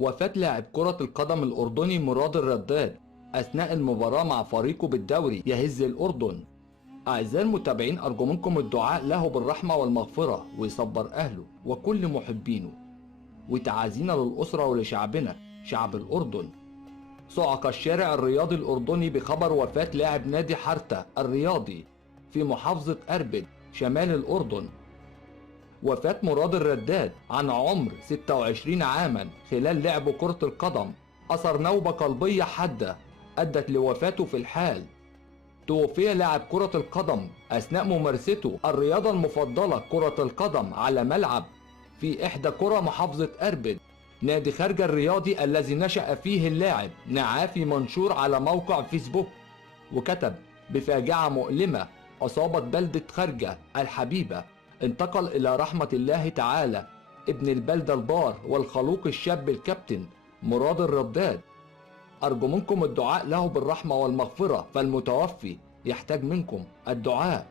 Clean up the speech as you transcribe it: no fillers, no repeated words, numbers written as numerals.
وفاة لاعب كرة القدم الأردني مراد الرداد أثناء المباراة مع فريقه بالدوري يهز الأردن. أعزائي المتابعين، أرجو منكم الدعاء له بالرحمة والمغفرة ويصبر أهله وكل محبينه، وتعازينا للأسرة ولشعبنا شعب الأردن. صعق الشارع الرياضي الأردني بخبر وفاة لاعب نادي حرتا الرياضي في محافظة أربد شمال الأردن. وفاة مراد الرداد عن عمر 26 عاما خلال لعب كرة القدم أثر نوبة قلبية حادة أدت لوفاته في الحال. توفي لاعب كرة القدم أثناء ممارسته الرياضة المفضلة كرة القدم على ملعب في إحدى قرى محافظة أربد نادي خارجة الرياضي الذي نشأ فيه اللاعب، نعاه في منشور على موقع فيسبوك، وكتب: بفاجعة مؤلمة أصابت بلدة خارجة الحبيبة، انتقل إلى رحمة الله تعالى ابن البلدة البار والخلوق الشاب الكابتن مراد الرداد. أرجو منكم الدعاء له بالرحمة والمغفرة، فالمتوفي يحتاج منكم الدعاء.